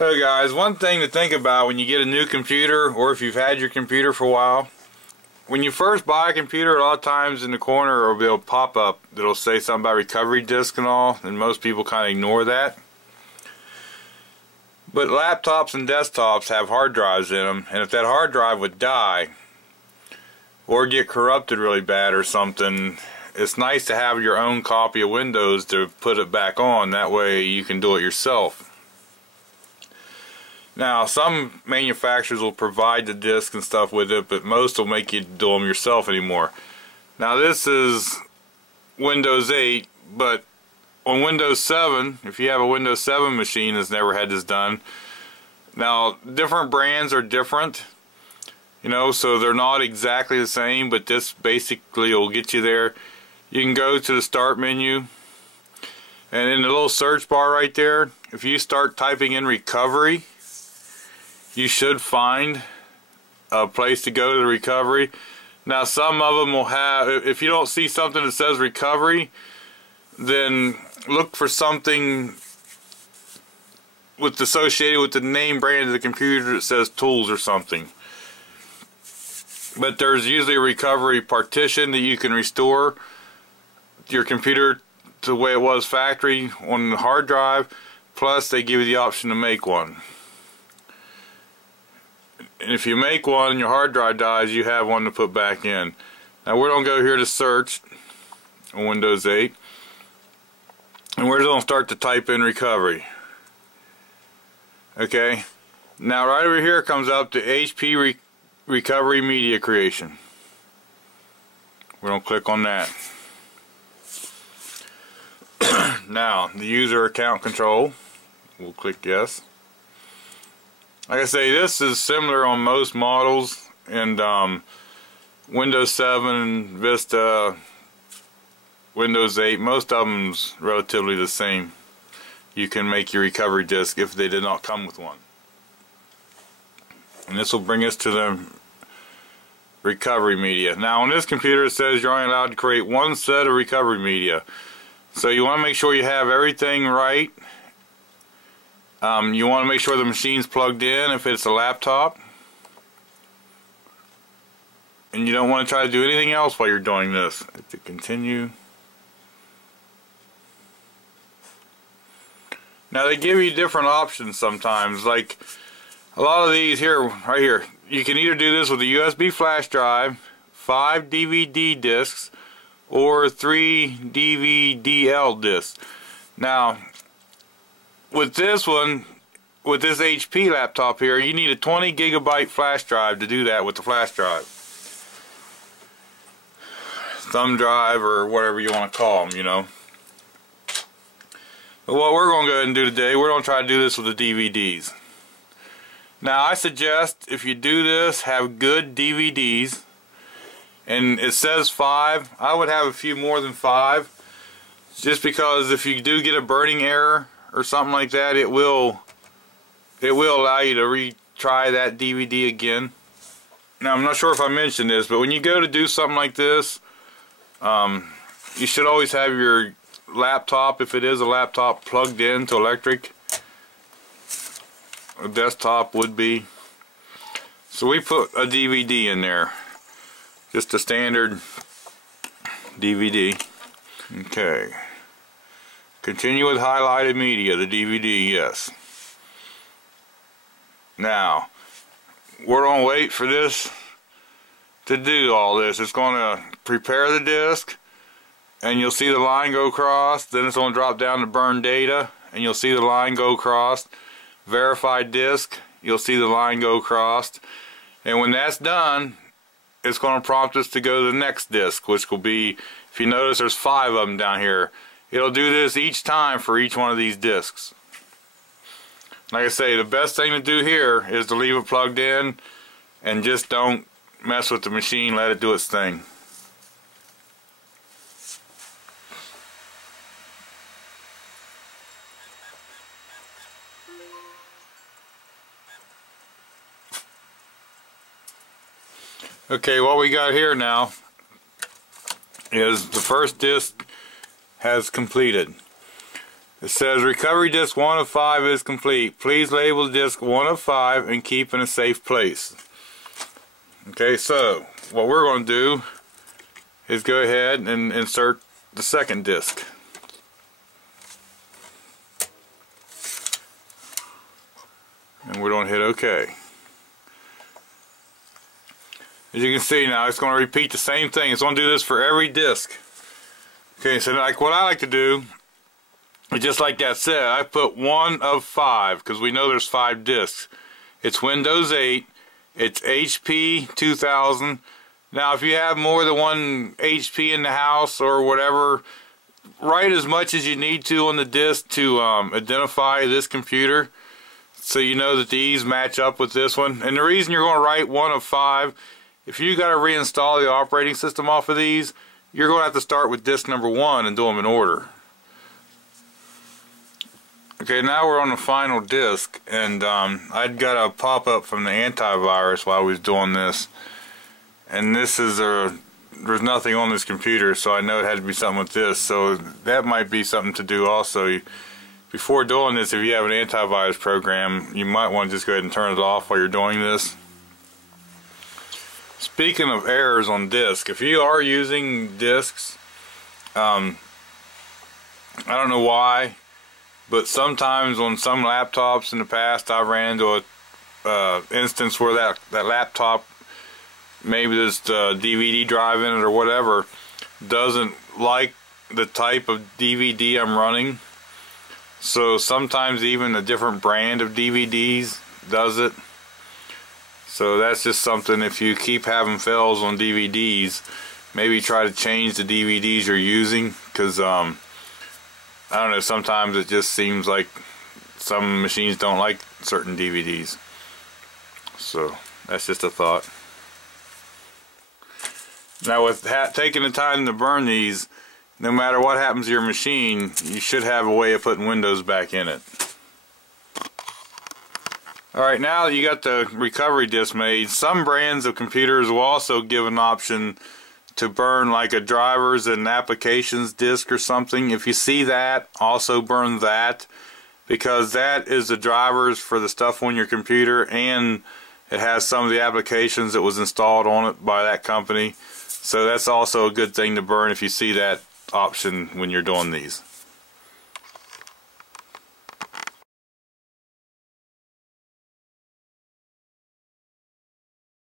Hey guys, one thing to think about when you get a new computer, or if you've had your computer for a while, when you first buy a computer, a lot of times in the corner will be a pop-up that'll say something about recovery disk and all, and most people kind of ignore that. But laptops and desktops have hard drives in them, and if that hard drive would die or get corrupted really bad or something, it's nice to have your own copy of Windows to put it back on. That way you can do it yourself. Now, some manufacturers will provide the disk and stuff with it, but most will make you do them yourself anymore. Now, this is Windows 8, but on Windows 7, if you have a Windows 7 machine that's never had this done, now, different brands are different, you know, so they're not exactly the same, but this basically will get you there. You can go to the Start menu, and in the little search bar right there, if you start typing in recovery, you should find a place to go to the recovery. Now, some of them will have, if you don't see something that says recovery, then look for something associated with the name brand of the computer that says tools or something. But there's usually a recovery partition that you can restore your computer to the way it was factory on the hard drive, plus they give you the option to make one. And if you make one and your hard drive dies, you have one to put back in. Now we're going to go here to search on Windows 8, and we're going to start to type in recovery. Okay, now right over here comes up to HP Recovery Media Creation. We're going to click on that. Now, the user account control, we'll click yes. Like I say, this is similar on most models, and Windows 7, Vista, Windows 8, most of them's relatively the same. You can make your recovery disk if they did not come with one. And this will bring us to the recovery media. Now on this computer it says you're only allowed to create one set of recovery media. So you want to make sure you have everything right. You want to make sure the machine's plugged in if it's a laptop. And you don't want to try to do anything else while you're doing this. To continue. Now they give you different options sometimes. Like a lot of these here, right here, you can either do this with a USB flash drive, 5 DVD discs, or 3 DVD-L discs. Now, with this one, with this HP laptop here, you need a 20 gigabyte flash drive to do that with the flash drive. Thumb drive or whatever you want to call them, you know. But what we're going to go ahead and do today, we're going to try to do this with the DVDs. Now I suggest if you do this, have good DVDs. And it says 5. I would have a few more than 5. Just because if you do get a burning error or something like that, it will allow you to retry that DVD again. Now I'm not sure if I mentioned this, but when you go to do something like this, you should always have your laptop, if it is a laptop, plugged into electric. A desktop would be. So we put a DVD in there, just a standard DVD. Okay. Continue with highlighted media, the DVD, yes. Now, we're going to wait for this to do all this. It's going to prepare the disk, and you'll see the line go across. Then it's going to drop down to burn data, and you'll see the line go across. Verify disk, you'll see the line go across. And when that's done, it's going to prompt us to go to the next disk, which will be, if you notice there's 5 of them down here. It'll do this each time for each one of these disks. Like I say, the best thing to do here is to leave it plugged in and just don't mess with the machine, let it do its thing. Okay, what we got here now is the first disk has completed. It says recovery disk 1 of 5 is complete. Please label disk 1 of 5 and keep in a safe place. Okay, so what we're going to do is go ahead and insert the second disk. And we're going to hit OK. As you can see now, it's going to repeat the same thing. It's going to do this for every disk. Okay, so like what I like to do, just like that said, I put 1 of 5 because we know there's 5 disks. It's Windows 8. It's HP 2000. Now, if you have more than one HP in the house or whatever, write as much as you need to on the disk to identify this computer, so you know that these match up with this one. And the reason you're going to write 1 of 5, if you got to reinstall the operating system off of these, you're going to have to start with disk number 1 and do them in order. Okay, now we're on the final disk, and I'd got a pop-up from the antivirus while I was doing this, and this is there's nothing on this computer, so I know it had to be something with this, so that might be something to do also. Before doing this, if you have an antivirus program, you might want to just go ahead and turn it off while you're doing this. Speaking of errors on disk, if you are using disks, I don't know why, but sometimes on some laptops in the past I ran into a instance where that laptop, maybe there's the DVD drive in it or whatever, doesn't like the type of DVD I'm running. So sometimes even a different brand of DVDs does it. So that's just something, if you keep having fails on DVDs, maybe try to change the DVDs you're using, because I don't know, sometimes it just seems like some machines don't like certain DVDs. So that's just a thought. Now with taking the time to burn these, no matter what happens to your machine, you should have a way of putting Windows back in it. Alright, now that you got the recovery disk made, some brands of computers will also give an option to burn like a drivers and applications disk or something. If you see that, also burn that, because that is the drivers for the stuff on your computer, and it has some of the applications that was installed on it by that company. So that's also a good thing to burn if you see that option when you're doing these.